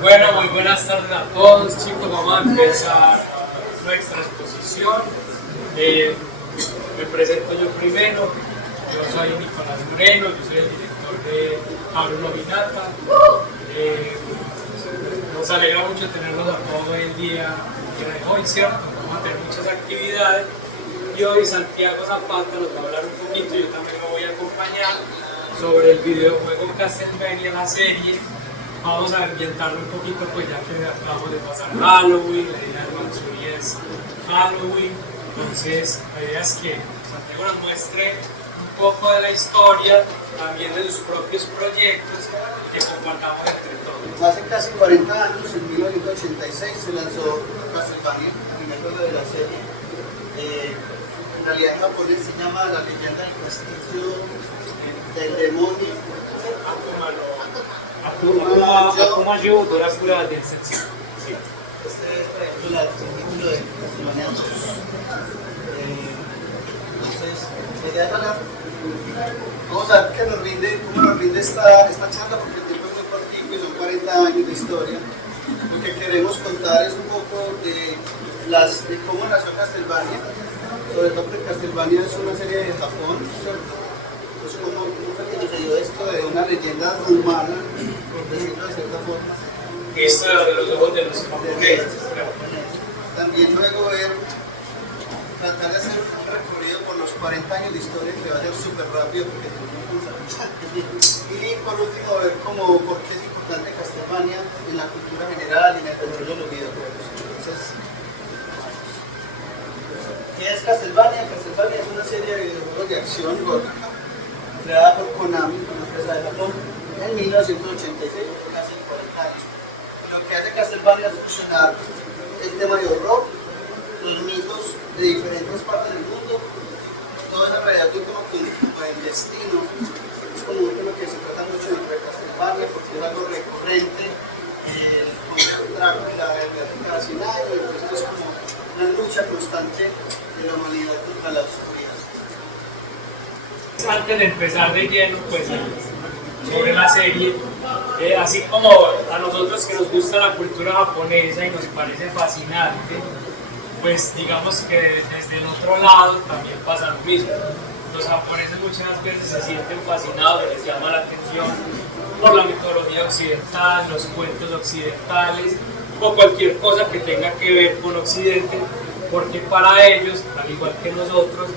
Bueno, muy buenas tardes a todos, chicos. Vamos a empezar nuestra exposición. Me presento yo primero. Yo soy Nicolás Moreno, yo soy el director de Pablo Nominata. Nos alegra mucho tenerlos a todos hoy en día de hoy, ¿cierto? Vamos a tener muchas actividades. Y hoy Santiago Zapata nos va a hablar un poquito, yo también lo voy a acompañar, sobre el videojuego Castlevania, la serie. Vamos a ambientarlo un poquito, pues ya que acabamos de pasar Halloween, la idea del Matsuri es Halloween. Entonces la idea es que Santiago nos muestre un poco de la historia, también de sus propios proyectos, que compartamos entre todos. Hace casi 40 años, en 1986, se lanzó Castlevania, el primer juego de la serie. En realidad en japonés se llama La leyenda del castillo del demonio. Akuma-Yu Dorakura Densetsu. Este es, por ejemplo, el título de Castlevania 2. Entonces, la idea es hablar. Vamos a ver cómo nos rinde esta charla, porque el tiempo es muy cortico y son 40 años de historia. Lo que queremos contar es un poco de cómo nació Castlevania, sobre todo porque Castlevania es una serie de Japón, ¿cierto? Pues cómo fue que sucedió esto de una leyenda rumana, por decirlo de cierta forma. Esto de los ojos de los japoneses. También luego tratar de hacer un recorrido por los 40 años de historia, que va a ser súper rápido porque y por último ver por qué es importante Castlevania en la cultura general y en el desarrollo de los videojuegos. Entonces, ¿qué es Castlevania? Castlevania es una serie de videojuegos de acción gótica creada por Konami, una empresa de Japón, en 1986, casi 40 años. Lo que hace Castlevania es fusionar el tema de horror, los mitos de diferentes partes del mundo, todo es alrededor de un tema como el destino. Es como un tema que se trata mucho dentro de Castlevania porque es algo recurrente, con Drácula cada 100 años, entonces es como una lucha constante de la humanidad contra la oscuridad. Antes de empezar de lleno, pues sobre la serie, así como a nosotros que nos gusta la cultura japonesa y nos parece fascinante, pues digamos que desde el otro lado también pasa lo mismo. Los japoneses muchas veces se sienten fascinados, les llama la atención por la mitología occidental, los cuentos occidentales o cualquier cosa que tenga que ver con Occidente, porque para ellos, al igual que nosotros,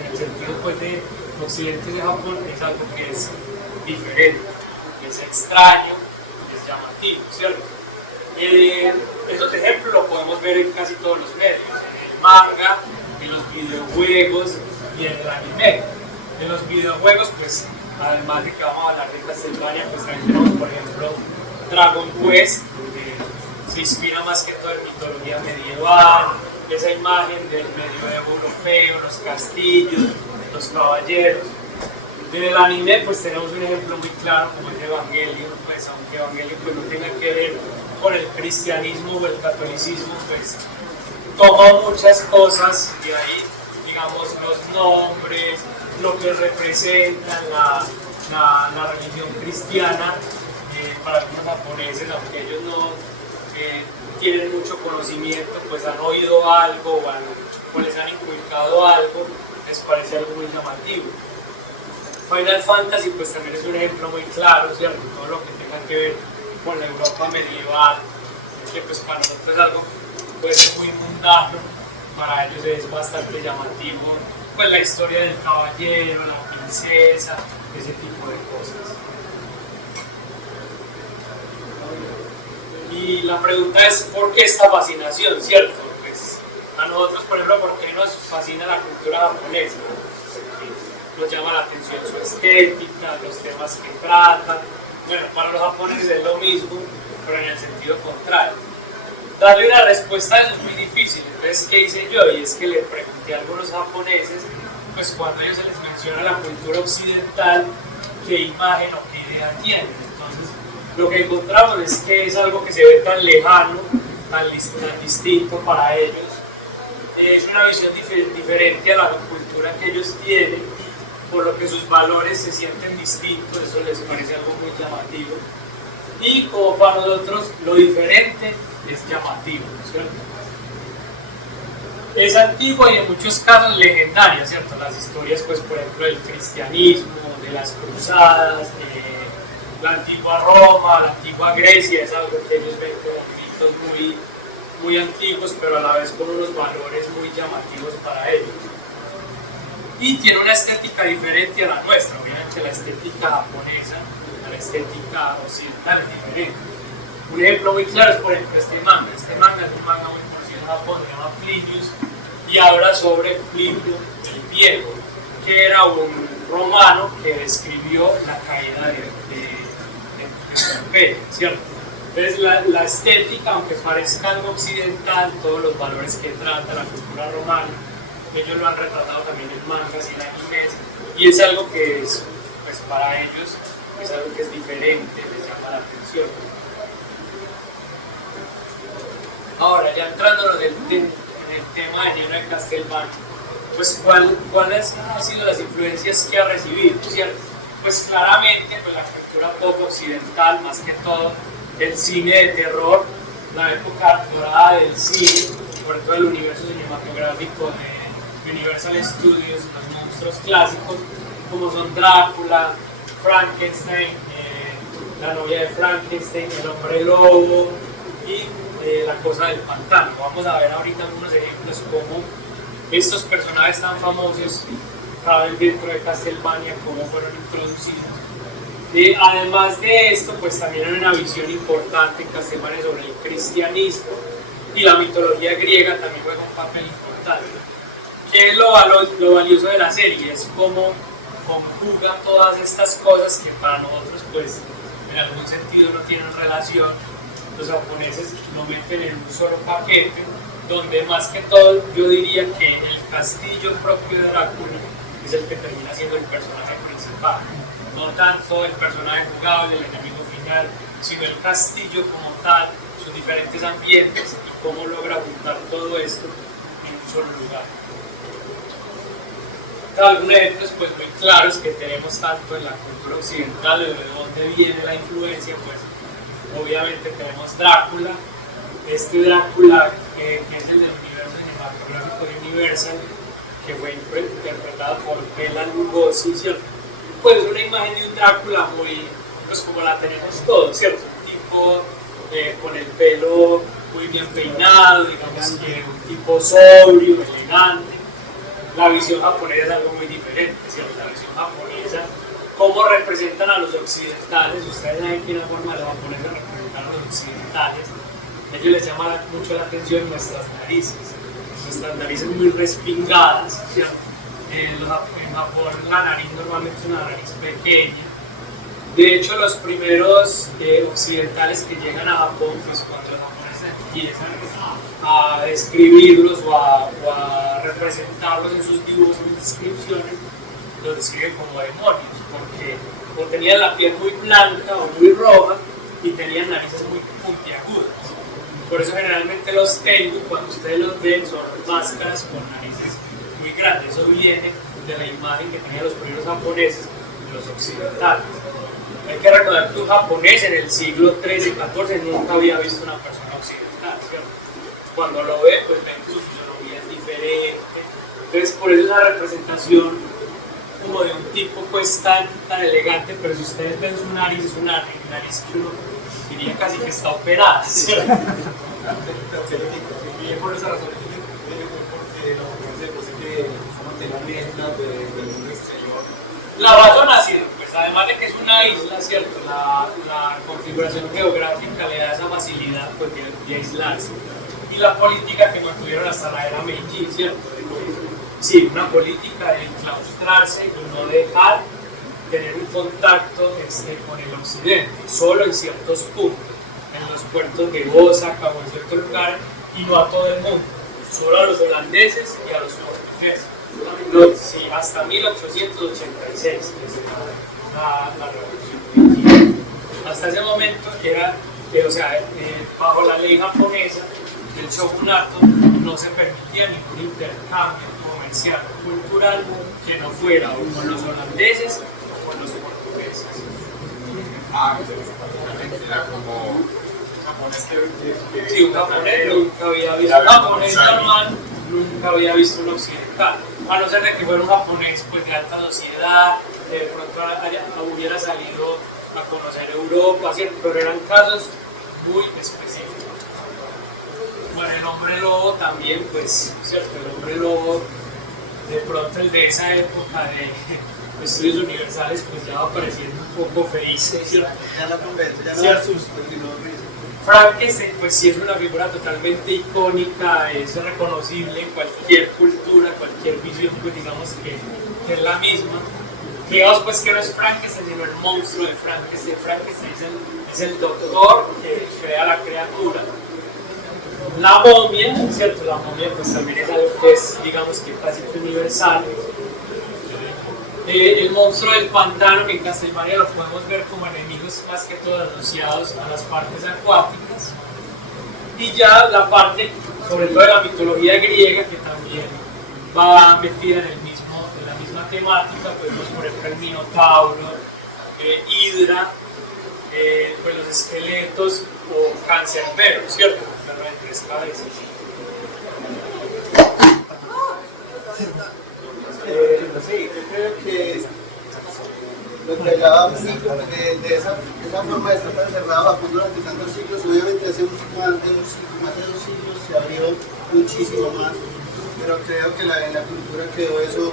en el sentido pues de Occidente y de Japón, es algo que es diferente, es extraño, es llamativo, ¿cierto? Esos ejemplos los podemos ver en casi todos los medios, en el manga, en los videojuegos y en el anime. En los videojuegos, pues, además de que vamos a hablar de Castlevania, pues también tenemos, por ejemplo, Dragon Quest, que se inspira más que todo en mitología medieval, esa imagen del medioevo europeo, los castillos, los caballeros. En el anime, pues tenemos un ejemplo muy claro como es Evangelion, pues aunque Evangelion pues, no tenga que ver con el cristianismo o el catolicismo, pues toma muchas cosas de ahí, digamos los nombres, lo que representa la religión cristiana para algunos japoneses, aunque ellos no tienen mucho conocimiento, pues han oído algo o les han inculcado algo, les parece algo muy llamativo. Final Fantasy pues también es un ejemplo muy claro, ¿cierto? Todo lo que tenga que ver con la Europa medieval, que pues para nosotros es algo pues muy mundano, para ellos es bastante llamativo, pues la historia del caballero, la princesa, ese tipo de cosas. Y la pregunta es, ¿por qué esta fascinación, cierto? Pues a nosotros, por ejemplo, ¿por qué nos fascina la cultura japonesa? Nos llama la atención su estética, los temas que tratan. Bueno, para los japoneses es lo mismo, pero en el sentido contrario. Darle una respuesta a eso es muy difícil. Entonces, ¿qué hice yo? Y es que le pregunté a algunos japoneses, pues cuando a ellos se les menciona la cultura occidental, qué imagen o qué idea tienen. Entonces, lo que encontramos es que es algo que se ve tan lejano, tan distinto para ellos. Es una visión diferente a la cultura que ellos tienen, por lo que sus valores se sienten distintos, eso les parece algo muy llamativo. y como para nosotros lo diferente es llamativo, ¿cierto? Es antigua y en muchos casos legendaria, ¿cierto? Las historias, pues, por ejemplo, del cristianismo, de las cruzadas, la antigua Roma, la antigua Grecia, es algo que ellos ven como mitos muy antiguos, pero a la vez con unos valores muy llamativos para ellos. Y tiene una estética diferente a la nuestra, obviamente la estética japonesa, la estética occidental es diferente. Un ejemplo muy claro es, por ejemplo, este manga es un manga muy conocido en Japón, se llama Plinius, y habla sobre Plinio el Viejo, que era un romano que describió la caída de Pompeya, ¿cierto? Entonces la estética, aunque parezca algo occidental, todos los valores que trata la cultura romana, ellos lo han retratado también en mangas y en animes, y es algo que es, pues para ellos, es algo que es diferente, les llama la atención. Ahora, ya entrándonos en el tema de lleno de Castlevania, pues ¿cuáles han sido las influencias que ha recibido, ¿cierto? Pues claramente pues, la cultura pop occidental, más que todo el cine de terror, la época dorada del cine, sobre todo el universo cinematográfico de Universal Studios, los monstruos clásicos como son Drácula, Frankenstein, la novia de Frankenstein, el hombre lobo y la cosa del pantano. Vamos a ver ahorita algunos ejemplos como estos personajes tan famosos caben dentro de Castlevania, cómo fueron introducidos. Además de esto, pues también hay una visión importante en Castlevania sobre el cristianismo y la mitología griega también juega un papel importante. ¿Qué es lo valioso de la serie? Es cómo conjuga todas estas cosas que para nosotros pues en algún sentido no tienen relación. Los japoneses lo meten en un solo paquete, donde más que todo yo diría que el castillo propio de Drácula es el que termina siendo el personaje principal, no tanto el personaje jugable, el enemigo final, sino el castillo como tal, sus diferentes ambientes y cómo logra juntar todo esto en un solo lugar. Algunos ejemplos pues, muy claros que tenemos tanto en la cultura occidental, de dónde viene la influencia, pues obviamente tenemos Drácula, este Drácula que es el del universo cinematográfico de Universal, que fue interpretado por Bela Lugosi, ¿cierto? Pues es una imagen de un Drácula muy, pues como la tenemos todos, ¿cierto? Un tipo con el pelo muy bien peinado, digamos que un tipo sobrio, elegante. La visión japonesa es algo muy diferente, ¿cierto? La visión japonesa, cómo representan a los occidentales, ustedes saben que una forma de los japoneses representar a los occidentales, a ellos les llama mucho la atención nuestras narices muy respingadas, ¿cierto? En Japón la nariz normalmente es una nariz pequeña. De hecho, los primeros occidentales que llegan a Japón, pues cuando los japoneses empiezan a describirlos o a representarlos en sus dibujos, en sus descripciones, los describen como demonios, porque o tenían la piel muy blanca o muy roja y tenían narices muy puntiagudas. Por eso generalmente los tengu, cuando ustedes los ven, son máscaras con narices muy grandes. Eso viene de la imagen que tenían los primeros japoneses de los occidentales. Hay que recordar que un japonés en el siglo XIII-XIV nunca había visto una persona occidental, ¿cierto? Cuando lo ve, pues ven que su fisonomía es diferente. Entonces, por eso esa representación como de un tipo pues tan elegante, pero si ustedes ven su nariz, es una nariz que uno diría casi que está operada, ¿cierto? Y por esa razón, porque los japoneses que son mantener del mundo exterior. La razón ha sido, pues además de que es una isla, ¿cierto? La configuración geográfica le da esa facilidad pues, de aislarse. Y la política que mantuvieron hasta la era Meiji, ¿cierto? Sí, una política de enclaustrarse y no dejar tener un contacto con el occidente, solo en ciertos puntos, en los puertos de Osaka o en ciertos lugares, y no a todo el mundo, solo a los holandeses y a los portugueses. No, sí, hasta 1886, la revolución. Hasta ese momento era, bajo la ley japonesa del shogunato, no se permitía ningún intercambio comercial o cultural que no fuera o con los holandeses o con los portugueses. Era como japonés que Sí, un japonés nunca había visto un japonés normal, nunca había visto un occidental. A no ser de que fuera un japonés pues, de alta sociedad, de pronto hubiera salido a conocer Europa, ¿cierto? Pero eran casos muy específicos. Bueno, el hombre lobo también, pues, ¿cierto? El hombre lobo, de pronto el de esa época de estudios universales, pues ya va pareciendo un poco feísimo, ¿cierto? Ya no convence, ya no Cierto. da susto, sino risa. Frankenstein, pues sí es una figura totalmente icónica, es reconocible en cualquier cultura, cualquier visión, pues digamos que es la misma. Digamos pues que no es Frankenstein, sino el monstruo de Frankenstein. Frankenstein es el doctor que crea la criatura. La momia, ¿cierto? La momia pues también es algo que es, digamos que casi que universal. El monstruo del pantano, que en Castlevania lo podemos ver como enemigos más que todo asociados a las partes acuáticas. Y ya la parte, sobre todo de la mitología griega, que también va metida en la misma temática, pues por ejemplo el Minotauro, Hidra, pues los esqueletos o Cancerbero, ¿cierto? Un perro de 3 cabezas. Sí, yo creo que lo que hablaba de esa forma de estar encerrado a fondo durante tantos siglos, obviamente hace más de 2 siglos se abrió muchísimo más, pero creo que en la cultura quedó eso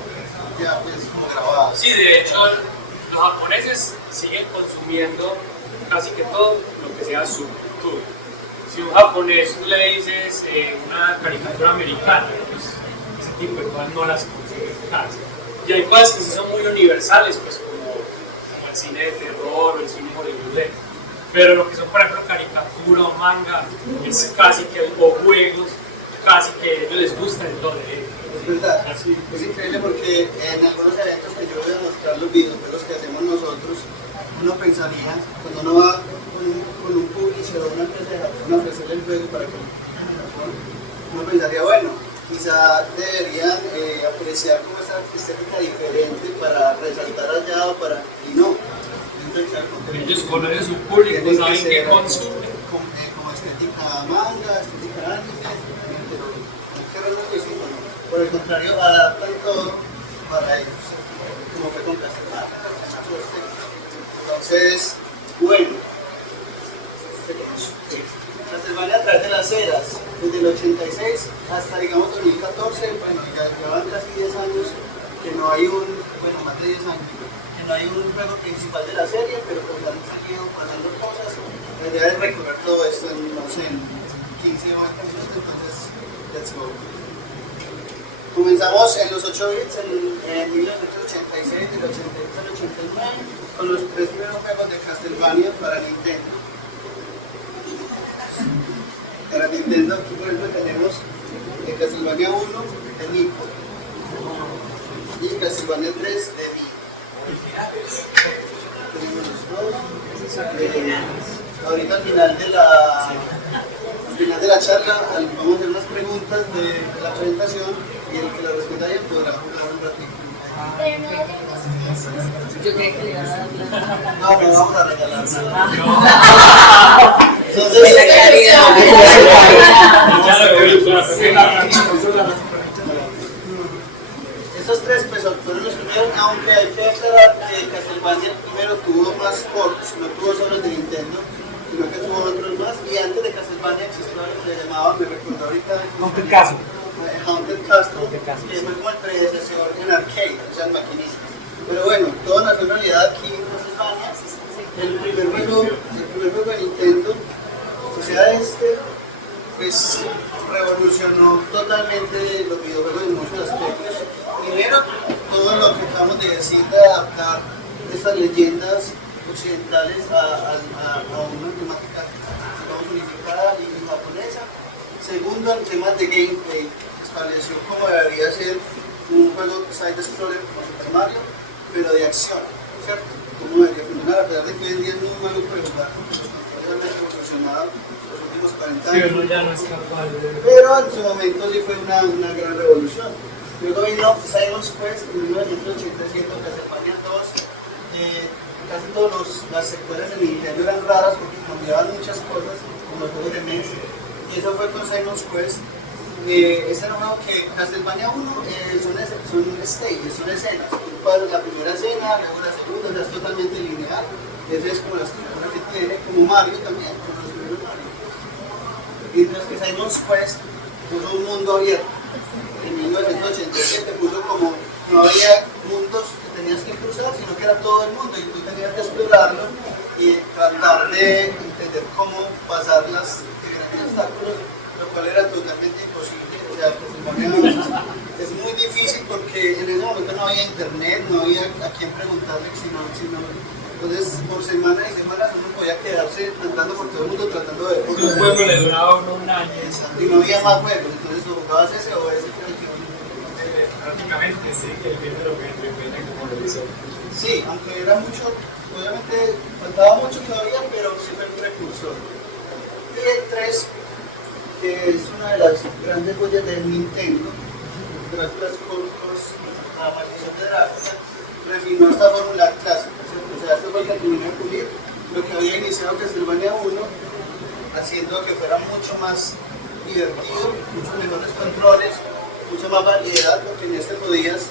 ya pues como grabado. Sí, de hecho, los japoneses siguen consumiendo casi que todo lo que sea su cultura. Si un japonés le dices una caricatura americana, pues ese tipo de cosas no las consigue en casa. Y hay cosas que sí son muy universales, pues como el cine de terror o el cine hollywoodense. Pero lo que son, por ejemplo, caricatura o manga, es casi que, o juegos, casi que a ellos les gusta el todo de ellos. Es verdad, es increíble porque en algunos eventos que yo voy a mostrar los videojuegos que hacemos nosotros, uno pensaría, cuando uno va con un publisher o una empresa de Japón a ofrecerle el juego para que uno pensaría, bueno, quizá deberían apreciar como esa estética diferente para resaltar allá o para... y no. Ellos conocen su público, Tienen que saben ser qué consumen. como estética manga, estética anime, pero qué realmente sí, no. Por el contrario, adaptan todo para ellos, como fue con Castlevania. Entonces, bueno, Castlevania a través de las eras, desde el 86 hasta digamos 2014, bueno, ya llevan casi 10 años que no hay más de 10 años, que no hay un juego principal de la serie, pero pues han seguido pasando cosas. La idea es recorrer todo esto en, no sé, en 15 o 20 minutos, entonces, let's go. Comenzamos en los 8 bits en 1986, del 86 al 89, con los 3 primeros juegos de Castlevania para Nintendo. Para Nintendo, aquí por ejemplo tenemos de Castlevania 1 de Nico y Castlevania 3 de Wii. Tenemos los dos. Ahorita al final de la charla vamos a hacer unas preguntas de la presentación y el que la responda bien podrá jugar un ratito. Yo creí que le iban a dar plata. No vamos a regalar nada. Entonces, estos 3 pues, fueron los primeros, aunque hay que aclarar que Castlevania primero tuvo más ports, no tuvo solo el de Nintendo, sino que tuvo otros más, y antes de Castlevania existió algo que le llamaban, me recuerdo ahorita, Haunted Castle. Haunted Castle, que fue como el predecesor en arcade, o sea, en maquinistas. Pero bueno, todo nació en realidad aquí en Castlevania. El primer juego de Nintendo, o sea, pues revolucionó totalmente los videojuegos en muchos aspectos. Primero, todo lo que acabamos de decir de adaptar estas leyendas occidentales a una temática, digamos, unificada y japonesa. Segundo, en temas de gameplay, estableció cómo debería ser un juego side-scroller como Super Mario, pero de acción, ¿cierto? Cómo debería funcionar, a pesar de que hoy en día es muy malo para jugar, realmente evolucionado los últimos 40 años. Sí, uno ya no es capaz de... Pero en su momento sí fue una gran revolución. Luego vino Simon's Quest en 1987, Castlevania 2, casi todas las secuelas de Nintendo eran raras porque cambiaban muchas cosas, como los juegos de NES. Y eso fue con Simon's Quest. Este era uno que Castlevania 1 son stages, son escenas. Tú pasas la primera escena, luego la segunda, o sea, es totalmente lineal. Esa es como la estructura que tiene, como Mario también, como los primeros Mario. Mientras que Simon's Quest puso un mundo abierto. En 1987 puso como, no había mundos que tenías que cruzar, sino que era todo el mundo y tú tenías que explorarlo y tratar de entender cómo pasar los diferentes obstáculos, lo cual era totalmente imposible. O sea, es muy difícil porque en ese momento no había internet, no había a quién preguntarle, entonces por semanas y semanas uno podía quedarse andando por todo el mundo tratando de... Un juego le duraba un año. Y no había más juegos, entonces lo jugabas ese o ese. Prácticamente sí, que el género que entretiene como lo hizo. Sí, aunque era mucho, obviamente faltaba mucho todavía, pero sí fue un precursor. Y el 3, que es una de las grandes joyas de Nintendo, Drácula's Curse, la maldición de Drácula, refinó esta fórmula clásica. O sea, esto fue el que terminó de pulir lo que había iniciado Castlevania 1, haciendo que fuera mucho más divertido, muchos mejores controles, mucha más variedad, porque en este podías,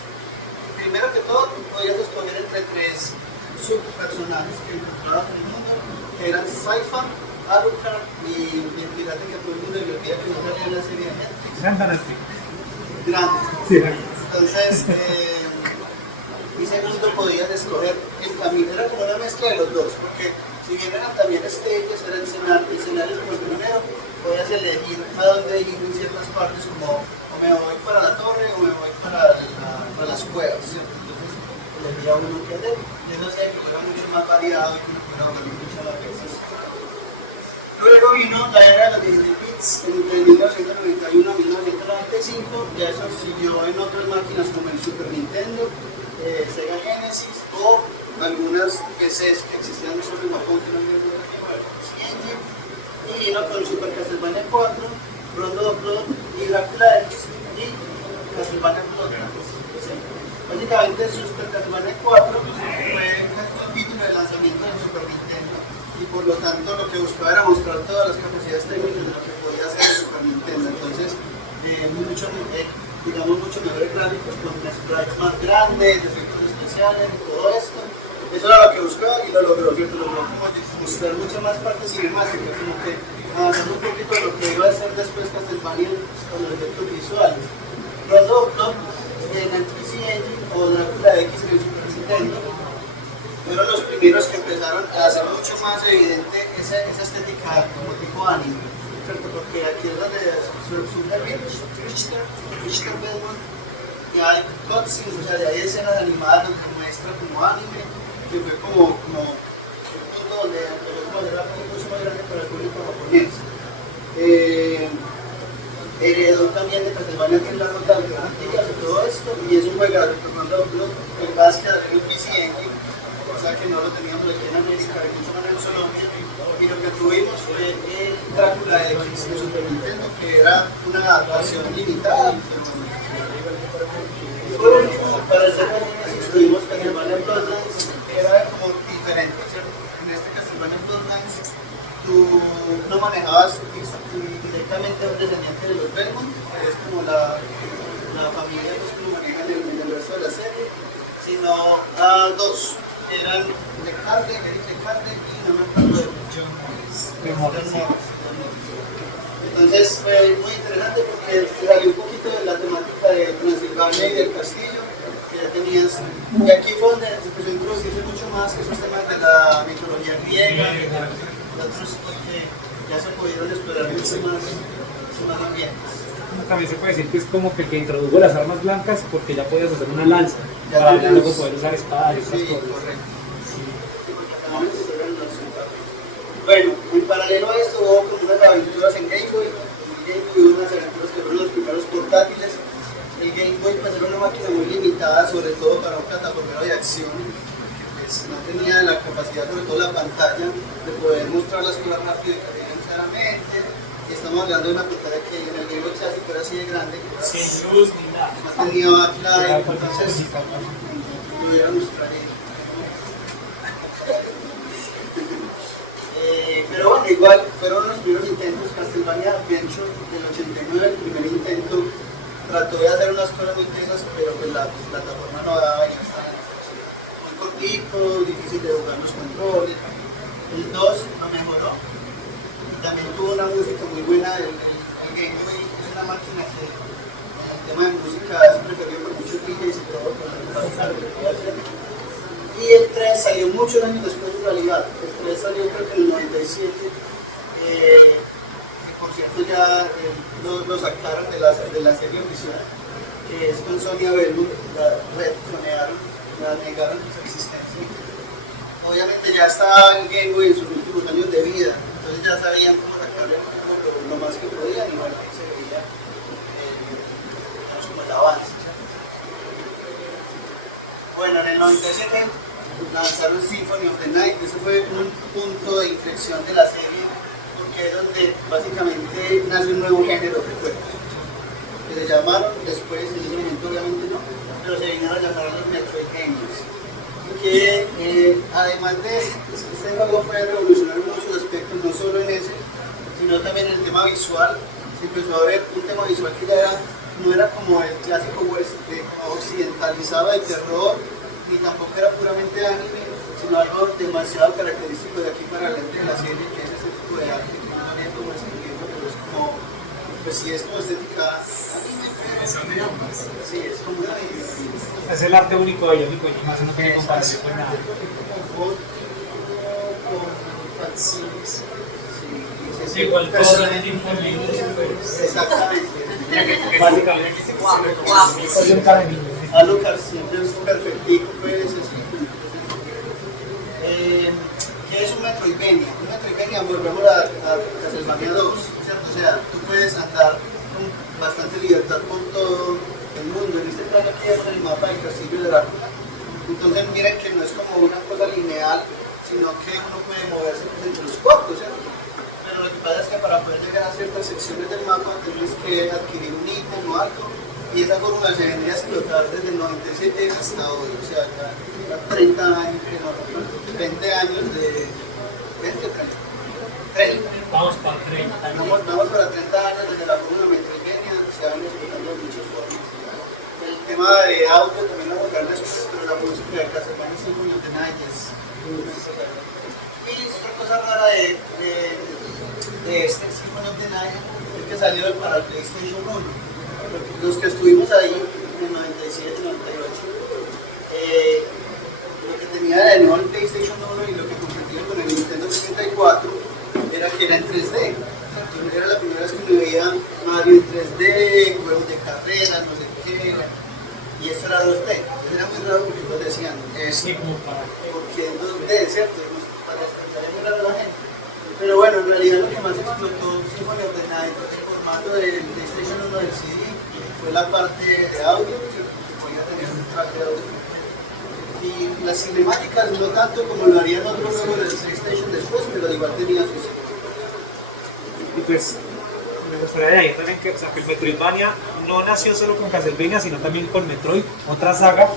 primero que todo, podías escoger entre 3 subpersonajes que encontrabas en el mundo, que eran Sypha, Alucard y el pirata que todo el mundo le olvida que no salía en la serie de Netflix. Grande. Sí. Entonces, y segundo podías escoger el camino, era como una mezcla de los dos, porque si bien eran también stages, eran escenarios como el primero, podías elegir a dónde ir en ciertas partes, como o me voy para la torre o me voy para las cuevas, ¿cierto? Entonces elegía uno que hacer, y eso hacía que fuera mucho más variado y que uno pudiera jugar muchas veces. Luego vino la era de los 16 bits, entre 1991 a 1995, ya eso siguió en otras máquinas como el Super Nintendo, Sega Genesis o algunas PCs que existían solo en Japón que no había Engine, y vino con Super Castlevania 4, Rondo of Blood y Drácula X y Castlevania Blood. Básicamente Super Castlevania 4 fue el título de lanzamiento del Super Nintendo y por lo tanto lo que buscaba era mostrar todas las capacidades técnicas de lo que podía hacer el Super Nintendo. Entonces, digamos mucho mejores gráficos con sprites más grandes, efectos especiales y todo esto. Eso era lo que buscaba y lo logró, ¿cierto? Logró como mostrar muchas más partes cinemáticas, como que avanzando un poquito de lo que iba a ser después Castlevania con los efectos visuales. Rondo of Blood en el PC Engine o Drácula X en el Super Nintendo fueron los primeros que empezaron a hacer mucho más evidente esa estética como tipo anime, ¿cierto? Porque aquí es donde surge Richter Belmont y hay cutscenes, o sea, hay escenas animadas donde muestra como anime, que fue como el punto donde era mucho más grande para el público japonés. Heredó también de Castlevania que es la nota de antigua de todo esto y es un juegazo que cuando lo que pasa es que era un PC Engine, o sea que no lo teníamos aquí en América, y mucho menos en Colombia, y lo que tuvimos fue el Drácula X de Super Nintendo, que era una adaptación limitada. Y por último, para el segundo tuvimos Castlevania Bloodlines, que era como diferente, ¿cierto? En este Castlevania Bloodlines tú no manejabas directamente a un descendiente de los Belmont, que es como la familia pues, que lo manejan en el resto de la serie, sino a 2. Eran Descartes, Eric Descartes y no me acuerdo de John Morris. Entonces fue muy interesante porque salió un poquito de la temática de Transilvania y del castillo que ya tenías. Y aquí fue donde empezó a introducirse mucho más esos temas de la mitología griega, de otros que ya se pudieron explorar mucho más ambientes. También se puede decir que es como que el que introdujo las armas blancas porque ya podías hacer una lanza Ya para tenías- luego poder usar espadas y otras Sí, cosas. correcto. Bueno, en paralelo a esto hubo como unas aventuras en Game Boy. En Game Boy hubo unas aventuras que fueron los primeros portátiles. El Game Boy pues, era una máquina muy limitada, sobre todo para un plataformero de acción. Pues, no tenía la capacidad, sobre todo la pantalla, de poder mostrar las cosas rápido y claramente. Y estamos hablando de una pantalla que en el Game Boy clásico era así de grande. Sin luz ni nada. No tenía backlight, entonces pudieron mostrar ahí. Pero bueno, igual fueron los primeros intentos. Castlevania Adventure del 89, el primer intento, trató de hacer unas cosas muy tesas, pero pues la plataforma no daba y no estaba muy cortico, difícil de jugar los controles. El 2 lo mejoró y también tuvo una música muy buena. El Game Boy es una máquina que en el tema de música es preferido por muchos DJs y todo, y el 3 salió muchos años después en realidad. El 3 salió creo que en el 97, que por cierto ya lo sacaron de la serie oficial, que es con Sonia Belmont, la retconearon, la negaron su existencia. Obviamente ya estaba el Game Boy en sus últimos años de vida, entonces ya sabían cómo sacarle lo más que podían y bueno, ahí se veía como el avance. Bueno, en el 97 lanzaron Symphony of the Night. Ese fue un punto de inflexión de la serie, porque es donde básicamente nace un nuevo género de juegos, que se llamaron después, en ese momento obviamente no, pero se vinieron a llamar los Metroidvanias, que además de este juego fue revolucionar en muchos aspectos, no solo en ese, sino también en el tema visual. Se empezó a ver un tema visual que ya no era como el clásico occidentalizado de terror, ni tampoco era puramente anime, sino algo demasiado característico de aquí para adelante de la serie, que es ese tipo de arte que no había como describiendo, pero es como, pues sí, es como estética anime, pero sí, es como una Es el arte único de ellos, y más no tiene comparación con nada. Sí, igual todo el tiempo libre. exactamente. Básicamente. Soy un cara de niño. A Lucas, siempre es perfectico, pues así. ¿Qué es un Metroidvania? Un Metroidvania, volvemos a Castlevania 2, ¿cierto? O sea, tú puedes andar con bastante libertad por todo el mundo. En este caso aquí es el mapa del castillo de Drácula. Entonces miren que no es como una cosa lineal, sino que uno puede moverse entre los cuartos, ¿cierto? Pero lo que pasa es que para poder llegar a ciertas secciones del mapa tienes que adquirir un ítem o algo, y esa fórmula se vendría a explotar desde el 97 hasta hoy, o sea, ya 30 años, 20 años de... 20 o 30. Vamos para 30. Vamos para 30 años desde la fórmula Metroidvania, se van explotando de muchas formas. El tema de audio también lo tocar después, pero la música de Castlevania Symphony of the Night es muy importante. Y otra cosa rara de este Symphony of the Night es que salió para el PlayStation 1. Los que estuvimos ahí en el 97, 98, lo que tenía de nuevo el PlayStation 1 y lo que competía con el Nintendo 64 era que era en 3D. Era la primera vez que me veía Mario en 3D, juegos de carreras, no sé qué, y esto era 2D. Entonces era muy raro porque todos decían, Sí, como para. porque es 2D, ¿cierto? Para explicar muy raro a la gente. Pero bueno, en realidad lo que más explotó Symphony of the Night, el formato del PlayStation 1 del CD, fue la parte de audio, que podía tener un track de audio. Y las cinemáticas no tanto como lo harían otros juegos del PlayStation después, pero igual tenía sus... Y pues, me gustaría añadir también que, o sea, que el Metroidvania no nació solo con Castlevania, sino también con Metroid, otra saga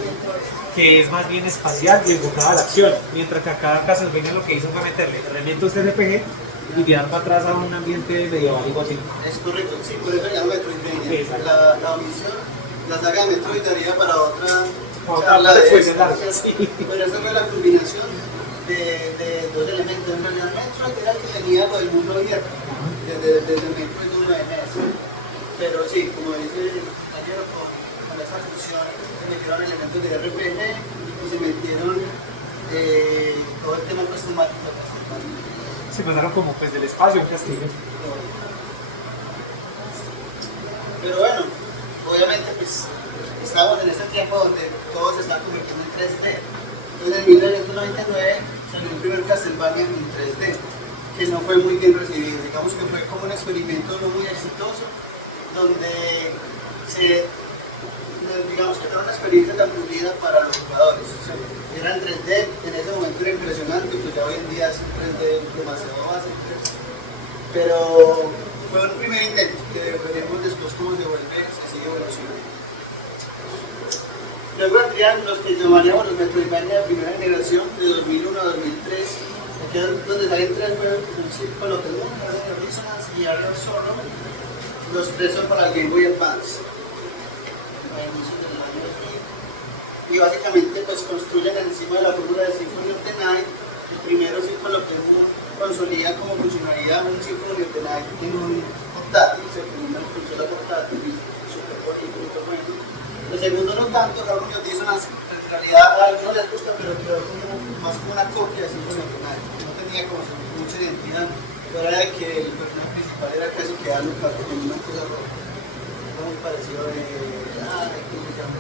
que es más bien espacial y enfocada a la acción, mientras que acá Castlevania lo que hizo fue meterle elementos RPG y tirar para atrás a un ambiente medieval y así. Es correcto, sí, por eso se llama Metroidvania. La misión, la saga de Metroid daría para otra charla de esta, sí. Pero esa fue la combinación de dos elementos. En realidad Metroid era el que tenía lo del mundo abierto, desde Metroid 1 de NES. Pero sí, como dice el compañero, con esa fusión se metieron elementos de RPG y se metieron todo el tema pues temático. Se pasaron como pues del espacio a un castillo. Pero bueno, obviamente pues estamos en este tiempo donde todo se está convirtiendo en 3D. Entonces en 1999 salió el primer Castlevania en 3D, que no fue muy bien recibido. Digamos que fue como un experimento no muy exitoso, donde digamos que era una experiencia tan pulida para los jugadores. O sea, era en 3D, en ese momento era impresionante, pues ya hoy en día es un 3D demasiado básico. Pero fue un primer intento, que veremos después cómo se vuelve, se sigue evolucionando. Luego vendrían los que llamaríamos los Metroidvania de primera generación, de 2001 a 2003, que es donde salen tres juegos, que son Circle of the Moon, Harmony of Dissonance y Area of Sorrow. Los tres son para el Game Boy Advance. A inicios del año 2000. Y básicamente pues construyen encima de la fórmula de Symphony of the Night. El primero Circle of the Moon consolida cómo funcionaría un Symphony of the Night en un portátil, se termina la consola portátil y súper bonito, muy bueno. El segundo no tanto, Harmony of Dissonance, en realidad a algunos les gusta, pero quedó como más como una copia de Symphony of the Night. No tenía como mucha identidad, fuera de que el personaje principal era casi que Alucard, que tenía una cosa roja. Muy parecido de... ¿cómo se llama?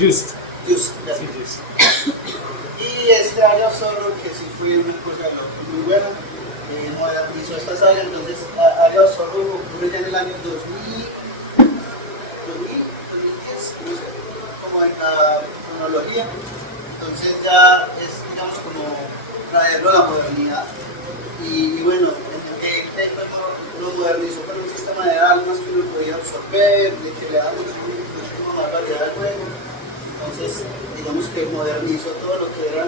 Just. Just, ya. Sí, Just. Y este Area of Sorrow, que sí fue una cosa muy buena, modernizó esta saga. Entonces Area of Sorrow ocurre ya en el año 2000, 2010, no sé, como en la cronología. Entonces ya es, digamos, como traerlo a la modernidad. Y bueno, lo modernizó con un sistema de armas que uno podía absorber, de que le da muchísima más variedad al juego. Entonces, digamos que modernizó todo lo que era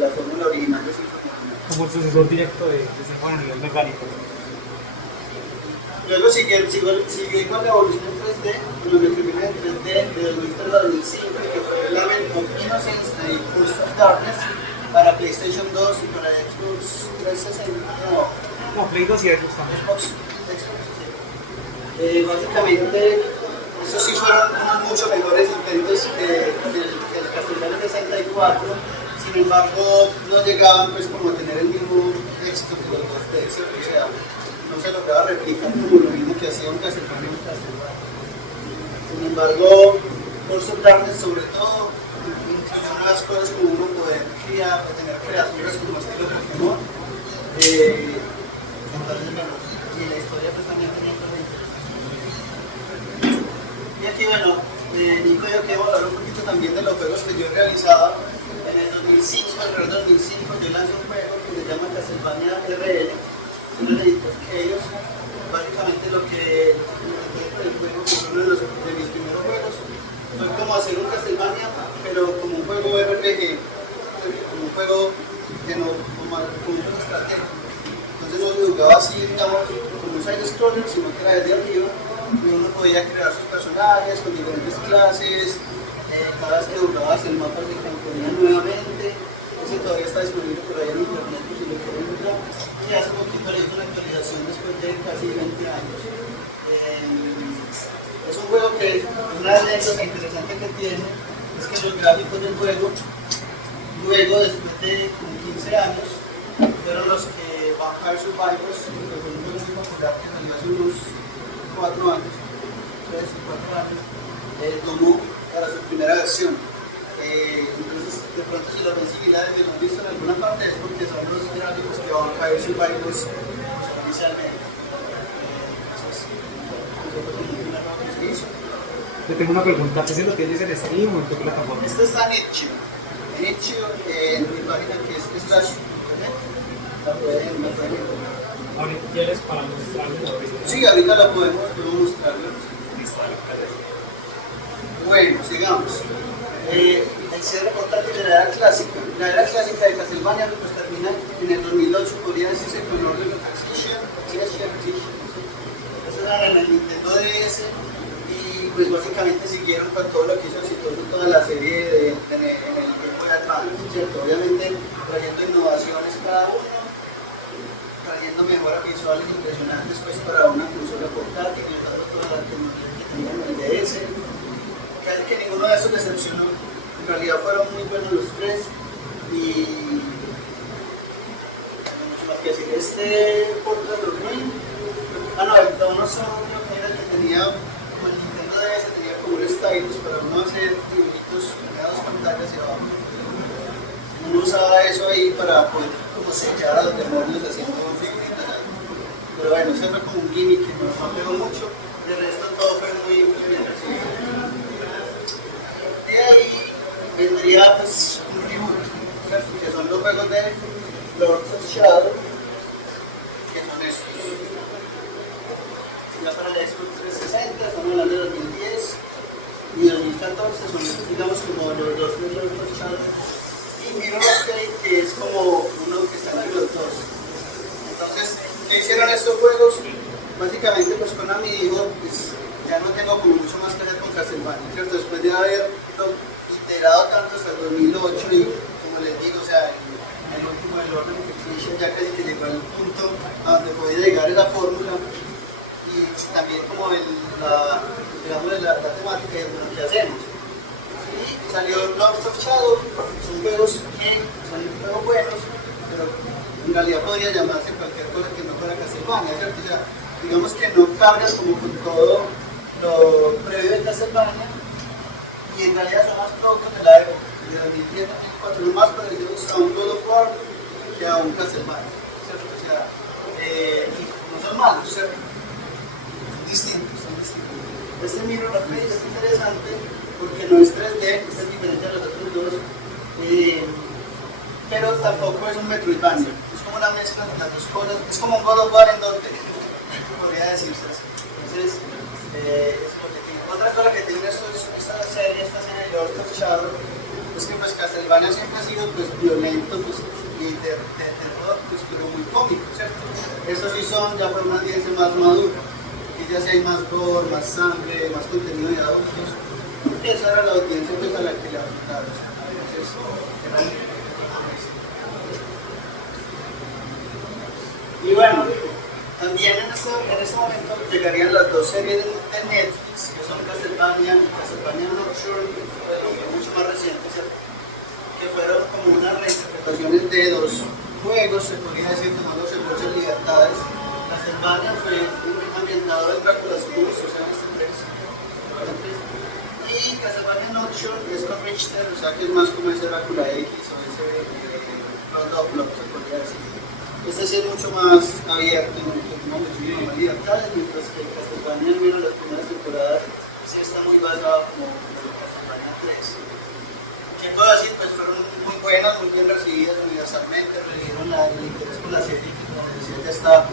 la fórmula original de Symphony of the Night. Como el sucesor directo de Symphony a nivel mecánico. Luego siguió con la evolución en 3D, con lo que primero en 3D de 2003 a 2005, que fue el Lament of Innocence de Curse of Darkness para PlayStation 2 y para Xbox 360. No, Play 2 y Xbox también. Xbox, sí. Básicamente, estos sí fueron unos mucho mejores intentos que el Castlevania 64. Sin embargo, no llegaban pues como a tener el mismo éxito que los dos de ese, o sea, no se lograba replicar como lo mismo que hacía un Castlevania y un Castlevania. Sin embargo, Curse of Darkness sobre todo incluyó nuevas cosas como uno poder tener criaturas como estilo Pokémon. Entonces, bueno, y la historia pues también tenía cosas interesantes. Y aquí, bueno, Nico y yo queremos hablar un poquito también de los juegos que yo he realizado. En el 2005, alrededor del 2005, yo lancé un juego que se llama Castlevania RL. Son los editores que ellos, básicamente lo que el juego, que fue uno de mis primeros juegos, fue como hacer un Castlevania, pero como un juego RPG, como un juego que no, como un juego estratégico. Entonces no se jugaba así, digamos, como un side-scroller, sino que era desde arriba, y uno podía crear sus personajes con diferentes clases. Cada vez que jugabas el mapa se componía nuevamente. Ese todavía está disponible por ahí en internet, si lo quieren buscar. Y hace poquito le hice una actualización después de casi 20 años. Es un juego que una anécdota interesante que tiene es que los gráficos del juego, luego después de como 15 años, fueron los que Vampire Survivors, que fue un juego muy popular que salió hace unos 4 años, 3 o 4 años, tomó para su primera versión. Entonces, de pronto, si los ven similares y lo han visto en alguna parte, es porque son los gráficos que Vampire Survivors usó inicialmente. Entonces, yo creo que una nueva que se hizo. Le tengo una pregunta, ¿ese lo tienes en Steam o en tu plataforma? Este está en Itch.io. En Itch.io, en mi página que es Slash. La pueden encontrar. Ahorita quieres para mostrarlo. Sí, ahorita la podemos mostrarlo. Bueno, sigamos. El cierre portátil de la era clásica. La era clásica de Castlevania pues termina en el 2008, podría decirse con Order of Excision. Eso era en el Nintendo DS y pues básicamente siguieron con todo lo que hizo exitoso toda la serie en el Game Boy Advance, ¿cierto? Obviamente trayendo innovaciones cada uno, trayendo mejoras visuales impresionantes pues para una consola portátil y usando toda la tecnología que tenía en el DS. Casi que ninguno de esos decepcionó. En realidad fueron muy buenos los tres y no mucho más que decir. Este Portal of Ruin, el Dawn of Sorrow creo que era el que tenía, como el Nintendo DS tenía como un stylus para uno hacer dibujitos en las dos pantallas y abajo. Uno usaba eso ahí para poder como sellar a los demonios haciendo figuritas ahí. Pero bueno, ese fue como un gimmick que no pegó mucho. De resto todo fue muy bien recibido. De ahí vendría pues un reboot, que son los juegos de Lords of Shadow, que son estos. Ya para la Xbox 360, estamos hablando de 2010 y 2014, son digamos como los dos de Lords of Shadow. Y Mirror of Fate, que es como uno que está en la entre los dos. Entonces, ¿qué hicieron estos juegos? Básicamente, pues Konami dijo, pues, ya no tengo como mucho más que hacer con Castlevania, ¿cierto? Después de haberlo iterado tanto hasta el 2008 y, como les digo, o sea, el último del Lord of Fiction ya casi que llegó al punto a donde podía llegar la fórmula y también como digamos, la temática de lo que hacemos. Y salió Lords of Shadow, son juegos que son juegos buenos, pero en realidad podría llamarse cualquier cosa que no fuera Castlevania, ¿cierto? O sea, digamos que no cargan como con todo lo previo de Castlevania y en realidad son más productos de la época, de 2010 a 2004, lo más parecidos a un God of War que a un Castlevania, ¿cierto? O sea, y no son malos, ¿cierto? Son distintos. Este Mirror of Fate es interesante porque no es 3D, es diferente a los otros dos, pero tampoco es un Metroidvania, es como una mezcla de las dos cosas, es como un God of War en 2D, podría decirse así. Entonces, es lo que tiene. Otra cosa que tiene esta serie de Lords of Shadow, es que pues Castlevania siempre ha sido pues violento pues, y de terror, pues, pero muy cómico, ¿cierto? Estos sí son ya por una audiencia más madura, que ya sí hay más gore, más sangre, más contenido de adultos. Esa era la audiencia pues, a la que le apuntaron. Y bueno, también en ese momento llegarían las dos series de Netflix, que son Castlevania y Castlevania Nocturne, mucho más recientes, que fueron como unas reinterpretaciones de dos juegos, se podría decir, tomándose muchas libertades. Castlevania fue ambientado en Drácula's Curse, o sea, en este 3. Y Castlevania Nocturne es con Richter, o sea, que es más como ese Drácula X o ese Blood, se podría decir. Este sí es mucho más abierto, no muchísimas más libertades, mientras que Castlevania, al menos las primeras temporadas, sí está muy basado como en Castlevania 3. ¿Qué puedo decir? Pues fueron muy buenas, muy bien recibidas universalmente, revivieron el interés por la serie, que como decía ya está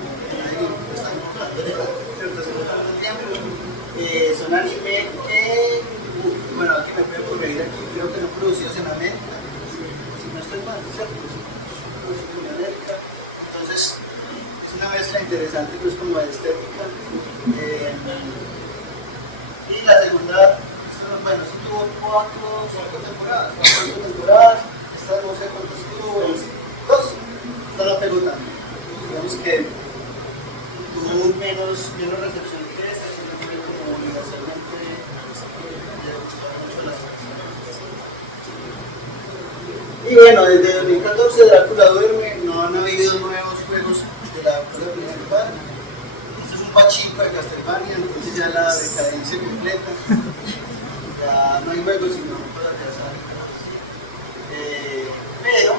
importando tanto tiempo. Son anime que, bueno, aquí me pueden corregir aquí, creo que no producidos en América, si no estoy mal, ¿cierto? Producidos en América. Entonces, es una mezcla interesante, pues como de estética. Y la segunda, bueno, esto tuvo 4 temporadas, esta no sé cuántas tuvo, 2, esta no pegó tanto. Digamos que tuvo menos recepción que esta, sino que como universalmente le gustó mucho la serie. Y bueno, desde 2014 Drácula duerme, no han habido nuevos juegos de la cosa principal. Este es un pachinko de Castlevania, entonces ya la decadencia completa. Ya no hay juegos sino cosas de azar. Pero,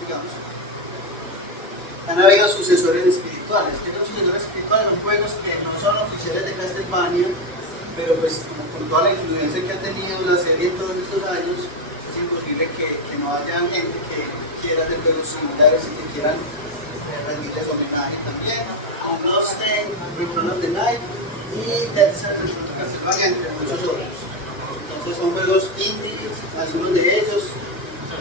sigamos. Han habido sucesores espirituales. ¿Qué son sucesores espirituales? Son juegos que no son oficiales de Castlevania, pero pues como con toda la influencia que ha tenido la serie en todos estos años, es imposible que no haya gente que quiera hacer juegos similares y que quieran rendirles homenaje también. Como Bloodstained, Return of the Night y Dead Cells, Castlevania, entre muchos otros. Entonces son juegos indie, algunos de ellos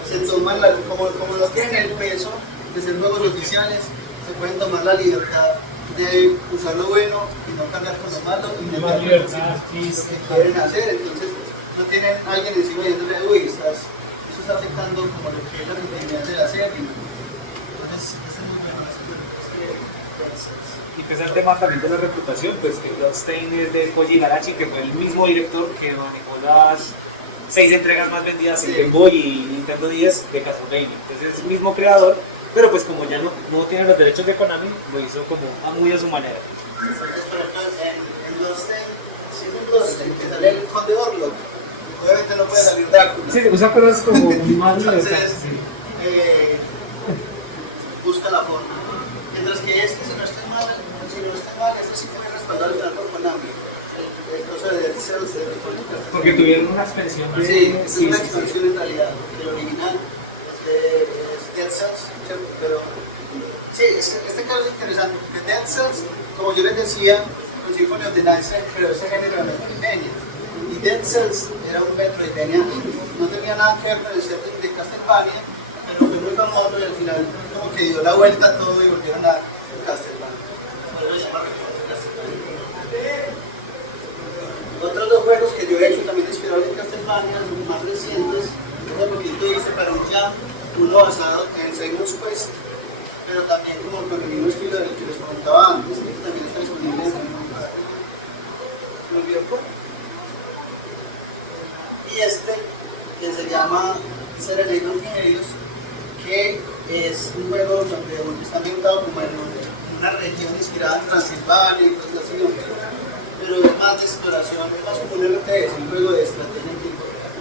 se toman, como no tienen el peso de ser juegos oficiales, se pueden tomar la libertad de usar lo bueno y no cargar con lo malo y meter lo que quieren hacer. Entonces no tienen alguien encima diciéndole, uy, eso está afectando como lo que es la continuidad de la serie. Entonces, este es muy bueno. Y pues el tema también de la reputación, pues que Bloodstained es de Koji Igarashi, que fue el mismo director que manejó las 6 entregas más vendidas en Game Boy y Nintendo 10 de Castlevania. Entonces es el mismo creador, pero pues como ya no tiene los derechos de Konami, lo hizo como muy a su manera. Entonces, por ejemplo, en Bloodstained, si es un Bloodstained que sale el Conde Orlok, obviamente no puede salir Drácula. Sí, usa cosas como muy mal. Entonces, busca la forma. Mientras que si no estoy mal, este sí fue respaldado al final por Konami. El coso de Dead Cells, porque tuvieron una expansión. Sí, es una expansión en realidad. El original es Dead Cells, ¿cierto? Pero sí, este caso es interesante, porque Dead Cells, como yo les decía, con Symphony of the Night se creó ese género de Metroidvania. Y Dead Cells era un Metroidvania indie, no tenía nada que ver con el setting de Castlevania, pero fue muy muy famoso y al final como que dio la vuelta a todo y volvieron a Castlevania. Por eso se llama Castlevania. Otros dos juegos que yo he hecho también inspirados en Castlevania, los más recientes, hace poquito hice para un jam, uno basado en Simon's Quest, pero también como con el mismo estilo del que les comentaba antes, que también está disponible en el videojuego. Y este, que se llama Serenade of Chaos, que es un juego donde está ambientado como en una región inspirada en Transilvania y cosas así, pero es más de exploración, es más como un RTS, un juego de estrategia en tiempo real.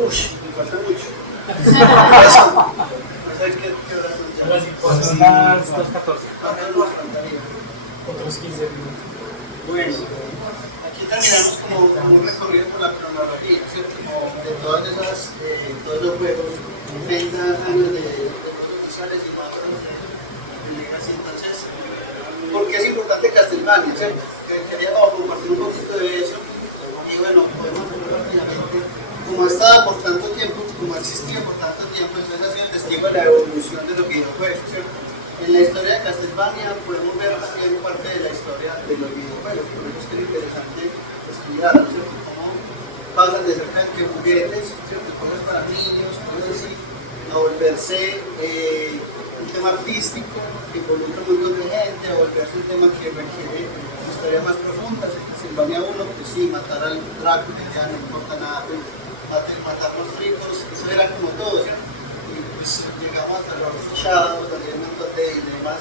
Me falta mucho. No sé qué horas son ya. Son las 2:14. ¿Cuánto nos faltaría? Otros 15 minutos. Bueno, aquí terminamos como un recorrido por la cronología, ¿cierto? Como de todas esas, todos los juegos, 30 años de juegos oficiales y más de Legacy. Entonces, ¿por qué es importante Castlevania? ¿Cierto? Quería compartir un poquito de eso y bueno, podemos verlo rápidamente. Como ha estado por tanto tiempo, como ha existido por tanto tiempo, entonces ha sido testigo de la evolución de los videojuegos, ¿cierto? En la historia de Castlevania podemos ver también parte de la historia de los videojuegos, por eso es que es interesante estudiarlo, ¿cierto? Cómo pasan de ser que juguetes, ¿cierto? Cosas para niños, cosas así, a volverse un tema artístico que involucra un montón de gente, a volverse un tema que requiere historias más profundas. En Castlevania 1, pues sí, matar al Drácula, ya no importa nada, pero matar los ricos, eso era como todo, ¿cierto? Y pues llegamos hasta los Shadows, donde hay un montón de dilemas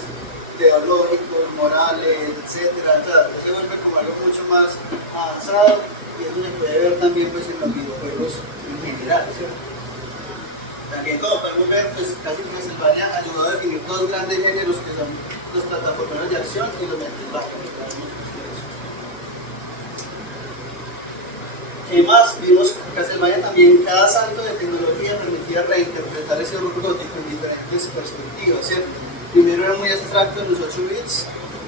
teológicos, morales, etcétera. O sea, se vuelve como algo mucho más avanzado y eso se puede ver también pues, en los videojuegos en general, ¿cierto? También como podemos ver, pues casi Castlevania ayudó a definir dos grandes géneros que son los plataformeros de acción y los Metroidvania. ¿Qué más? Vimos que Castlevania también, cada salto de tecnología permitía reinterpretar ese horror gótico en diferentes perspectivas, ¿cierto? Primero era muy abstracto en los 8 bits,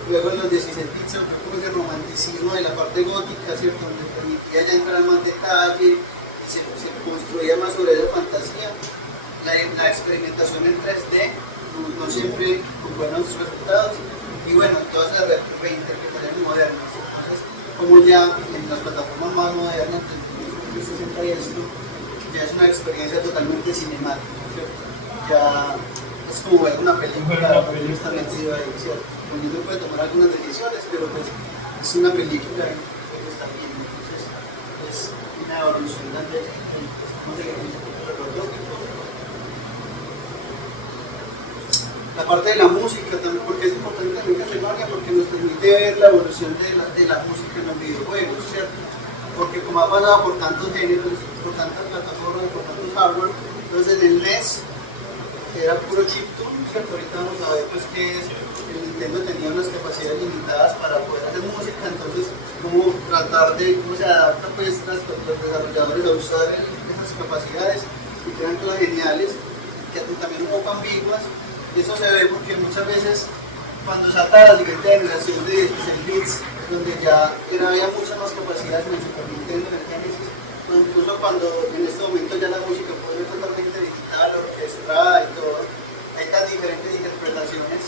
luego en los 16 bits se como ese romanticismo de la parte gótica, ¿cierto? Donde permitía ya entrar en más detalle y se construía más sobre esa fantasía. La experimentación en 3D, no siempre con buenos resultados, y bueno, todas las reinterpretaciones modernas. Entonces, como ya en las plataformas más modernas, el 360 y esto, ya es una experiencia totalmente cinemática, ¿cierto? Ya es como ver una película, uno está metido ahí, ¿cierto? Uno puede tomar algunas decisiones, pero pues es una película y uno está viendo. Entonces, es una evolución también, no sé qué piensa, pero la parte de la música también, porque es importante también Castlevania, porque nos permite ver la evolución de la música en los videojuegos, ¿cierto? Porque como ha pasado por tantos géneros, por tantas plataformas, por tantos hardware, entonces en el NES era puro chiptune, ¿cierto? Ahorita vamos a ver pues que el Nintendo tenía unas capacidades limitadas para poder hacer música, entonces cómo tratar de, cómo se adapta pues los desarrolladores a usar esas capacidades y crean cosas geniales, que también un poco ambiguas. Eso se ve porque muchas veces cuando salta la siguiente generación de 16 bits, donde ya había muchas más capacidades en el Super Nintendo, en el Genesis, o incluso cuando en este momento ya la música puede ser totalmente digital, orquestada y todo, hay tan diferentes interpretaciones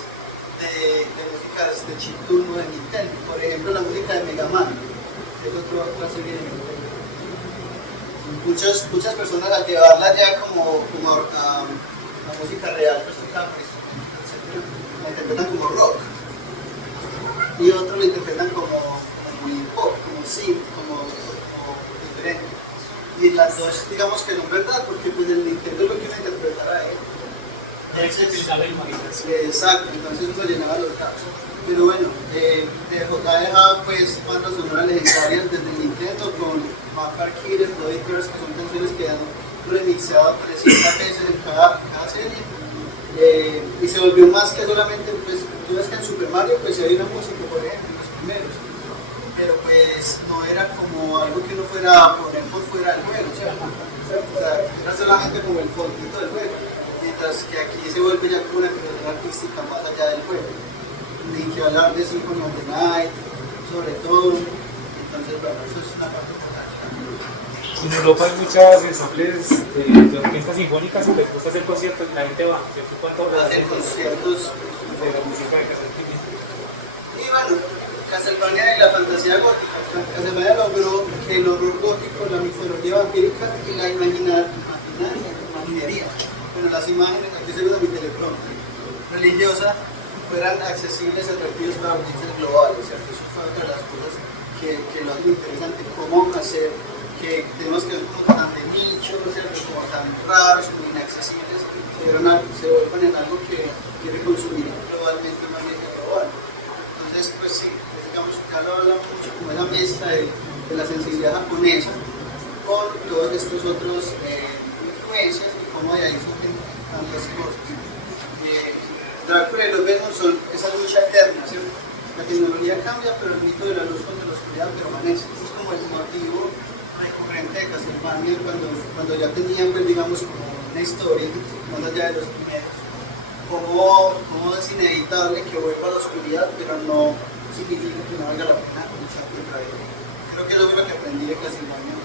de músicas de chiptune de Nintendo. Por ejemplo, la música de Mega Man, que es otra serie de Nintendo. Muchas personas al llevarla ya como la música real, pues la interpretan como rock y otros la interpretan como pop, como synth, como diferente. Y las dos, digamos que son verdad, porque pues el Nintendo es lo que uno interpretará ahí. Exacto, entonces uno llenaba los datos. Pero bueno, ha dejado pues bandas sonoras legendarias desde el Nintendo con Vampire Killer, Bloody Curse, que son canciones que han remixado 300 veces en cada serie. Y se volvió más que solamente, pues tú ves que en Super Mario pues había una música, por ejemplo, los primeros, pero pues no era como algo que uno fuera a poner por fuera del juego, ¿cierto? O sea, era solamente como el fondito del juego, mientras que aquí se vuelve ya como una creación artística más allá del juego. Ni que hablar de Symphony of the Night, sobre todo, entonces bueno, eso es una parte importante. En Europa hay muchas ensambles de orquestas sinfónicas y les gusta hacer conciertos y la gente va. ¿Cierto? ¿Cuánto Hacen conciertos. de la música de Castlevania? Y bueno, Castlevania y la fantasía gótica. Castlevania logró que el horror gótico, la mitología vampírica y la imaginería, bueno, las imágenes, aquí se usa mi teleprompter, religiosa, fueran accesibles, atractivos para audiencias globales, ¿cierto? Eso fue otra de las cosas que lo hace interesante, cómo hacer que tenemos que ver como tan de nicho, ¿cierto? Como tan raros, como inaccesibles, se vuelvan en algo que quiere consumir globalmente una media global. Entonces, pues sí, digamos que acá lo habla mucho como esa mezcla de la sensibilidad japonesa con todos estos otros influencias y cómo de ahí surgen tantas cosas. Drácula y los Belmont son esa lucha eterna, ¿cierto? La tecnología cambia, pero el mito de la luz contra la oscuridad permanece. Ese es como el motivo recurrente de Castlevania cuando ya tenían, pues, digamos, como una historia, más allá de los primeros. Como es inevitable que vuelva a la oscuridad, pero no significa que no valga la pena luchar contra ella. Creo que es lo que aprendí de Castlevania.